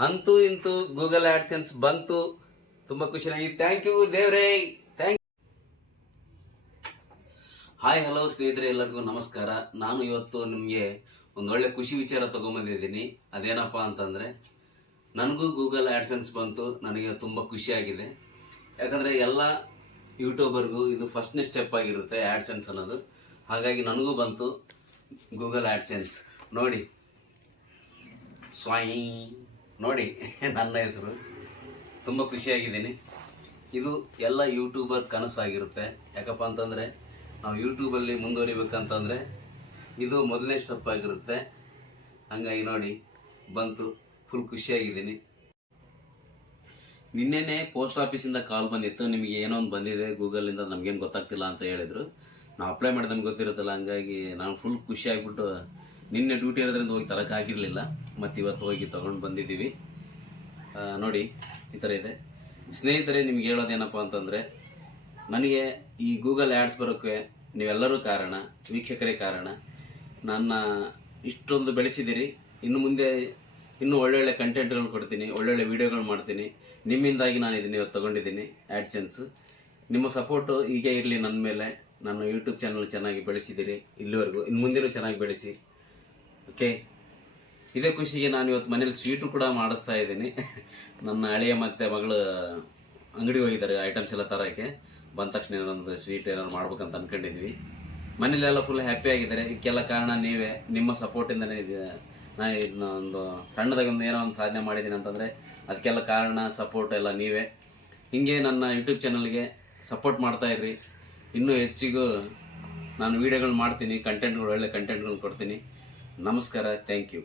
ಅಂತೂ ಇಂತೂ Google AdSense ಬಂತು. ತುಂಬಾ ಖುಷಿಯಾಗಿ ಥ್ಯಾಂಕ್ ಯು ದೇವ್ರೇ. ಥ್ಯಾಂಕ್ ಹಾಯ್ ಹಲೋ ಸ್ನೇಹಿತರೆ, ಎಲ್ಲರಿಗೂ ನಮಸ್ಕಾರ. ನಾನು ಇವತ್ತು ನಿಮಗೆ ಒಂದು ಒಳ್ಳೆ ಖುಷಿ ವಿಚಾರ ತಗೊಂಬಂದಿದ್ದೀನಿ ಅದೇನಪ್ಪ ಅಂತಂದ್ರೆ, ನನಗೂ ಗೂಗಲ್ ಆಡ್ಸೆನ್ಸ್ ಬಂತು. ನನಗೆ ತುಂಬ ಖುಷಿಯಾಗಿದೆ ಯಾಕಂದ್ರೆ ಎಲ್ಲ ಯೂಟ್ಯೂಬರ್ಗೂ ಇದು ಫಸ್ಟ್ನೇ ಸ್ಟೆಪ್ ಆಗಿರುತ್ತೆ ಆಡ್ಸೆನ್ಸ್ ಅನ್ನೋದು. ಹಾಗಾಗಿ ನನಗೂ ಬಂತು ಗೂಗಲ್ ಆಡ್ಸೆನ್ಸ್ ನೋಡಿ. ಸ್ವಾಯಿ ನೋಡಿ, ನನ್ನ ಹೆಸರು. ತುಂಬ ಖುಷಿಯಾಗಿದ್ದೀನಿ. ಇದು ಎಲ್ಲ ಯೂಟ್ಯೂಬರ್ ಕನಸಾಗಿರುತ್ತೆ. ಯಾಕಪ್ಪ ಅಂತಂದರೆ, ನಾವು ಯೂಟ್ಯೂಬಲ್ಲಿ ಮುಂದುವರಿಬೇಕಂತಂದರೆ, ಇದು ಮೊದಲನೇ ಸ್ಟೆಪ್ ಆಗಿರುತ್ತೆ. ಹಂಗಾಗಿ ನೋಡಿ, ಬಂತು ಫುಲ್ ಖುಷಿಯಾಗಿದ್ದೀನಿ. ನಿನ್ನೆನೇ ಪೋಸ್ಟ್ ಆಫೀಸಿಂದ ಕಾಲ್ ಬಂದಿತ್ತು. ನಿಮಗೆ ಏನೋ ಒಂದು ಬಂದಿದೆ ಗೂಗಲಿಂದ ನಮಗೇನು ಗೊತ್ತಾಗ್ತಿಲ್ಲ ಅಂತ ಹೇಳಿದರು. ನಾವು ಅಪ್ಲೈ ಮಾಡಿದ ನಮ್ಗೆ ಗೊತ್ತಿರುತ್ತಲ್ಲ, ಹಂಗಾಗಿ ನಾನು ಫುಲ್ ಖುಷಿ ಆಗಿಬಿಟ್ಟು ನಿನ್ನೆ ಡ್ಯೂಟಿ ಇರೋದ್ರಿಂದ ಹೋಗಿ ತರೋಕ್ಕಾಗಿರಲಿಲ್ಲ ಮತ್ತು ಇವತ್ತು ಹೋಗಿ ತೊಗೊಂಡು ಬಂದಿದ್ದೀವಿ. ನೋಡಿ, ಈ ಥರ ಇದೆ. ಸ್ನೇಹಿತರೆ, ನಿಮ್ಗೆ ಹೇಳೋದೇನಪ್ಪ ಅಂತಂದರೆ, ನನಗೆ ಈ ಗೂಗಲ್ ಆ್ಯಡ್ಸ್ ಬರೋಕ್ಕೆ ನೀವೆಲ್ಲರೂ ಕಾರಣ, ವೀಕ್ಷಕರೇ ಕಾರಣ. ನನ್ನ ಇಷ್ಟೊಂದು ಬೆಳೆಸಿದ್ದೀರಿ. ಇನ್ನು ಮುಂದೆ ಇನ್ನೂ ಒಳ್ಳೊಳ್ಳೆ ಕಂಟೆಂಟ್ಗಳನ್ನ ಕೊಡ್ತೀನಿ, ಒಳ್ಳೊಳ್ಳೆ ವೀಡಿಯೋಗಳು ಮಾಡ್ತೀನಿ. ನಿಮ್ಮಿಂದಾಗಿ ನಾನು ಇದನ್ನು ಇವತ್ತು ತೊಗೊಂಡಿದ್ದೀನಿ ಆ್ಯಡ್ಸೆನ್ಸು ನಿಮ್ಮ ಸಪೋರ್ಟು ಹೀಗೆ ಇರಲಿ ನನ್ನ ಮೇಲೆ. ನನ್ನ ಯೂಟ್ಯೂಬ್ ಚಾನಲ್ ಚೆನ್ನಾಗಿ ಬೆಳೆಸಿದ್ದೀರಿ, ಇಲ್ಲಿವರೆಗೂ, ಇನ್ನು ಮುಂದೆನೂ ಚೆನ್ನಾಗಿ ಬೆಳೆಸಿ. ಓಕೆ ಇದೇ ಖುಷಿಗೆ ನಾನು ಇವತ್ತು ಮನೇಲಿ ಸ್ವೀಟು ಕೂಡ ಮಾಡಿಸ್ತಾ ಇದ್ದೀನಿ. ನನ್ನ ಹಳೆಯ ಮತ್ತೆ ಮಗಳು ಅಂಗಡಿಗೆ ಹೋಗಿದ್ದಾರೆ ಐಟಮ್ಸ್ ಎಲ್ಲ ತರೋಕ್ಕೆ. ಬಂದ ತಕ್ಷಣ ಏನೊಂದು ಸ್ವೀಟ್ ಏನಾದ್ರು ಮಾಡ್ಬೇಕಂತ ಅಂದ್ಕೊಂಡಿದ್ವಿ ಮನೇಲೆಲ್ಲ ಫುಲ್ ಹ್ಯಾಪಿ ಆಗಿದ್ದಾರೆ. ಇದಕ್ಕೆಲ್ಲ ಕಾರಣ ನೀವೇ. ನಿಮ್ಮ ಸಪೋರ್ಟಿಂದನೇ ಇದೆ ನಾನು ಇದನ್ನ ಒಂದು ಸಣ್ಣದಾಗಿ ಒಂದು ಏನೋ ಒಂದು ಸಾಧನೆ ಮಾಡಿದ್ದೀನಿ ಅಂತಂದರೆ, ಅದಕ್ಕೆಲ್ಲ ಕಾರಣ ಸಪೋರ್ಟ್ ಎಲ್ಲ ನೀವೇ. ಹಿಂಗೆ ನನ್ನ ಯೂಟ್ಯೂಬ್ ಚಾನಲ್ಗೆ ಸಪೋರ್ಟ್ ಮಾಡ್ತಾ ಇರ್ರಿ. ಇನ್ನೂ ಹೆಚ್ಚಿಗೂ ನಾನು ವೀಡಿಯೋಗಳು ಮಾಡ್ತೀನಿ ಕಂಟೆಂಟ್ಗಳು ಒಳ್ಳೆ ಕಂಟೆಂಟ್ಗಳು ಕೊಡ್ತೀನಿ. ನಮಸ್ಕಾರ ಥ್ಯಾಂಕ್ ಯು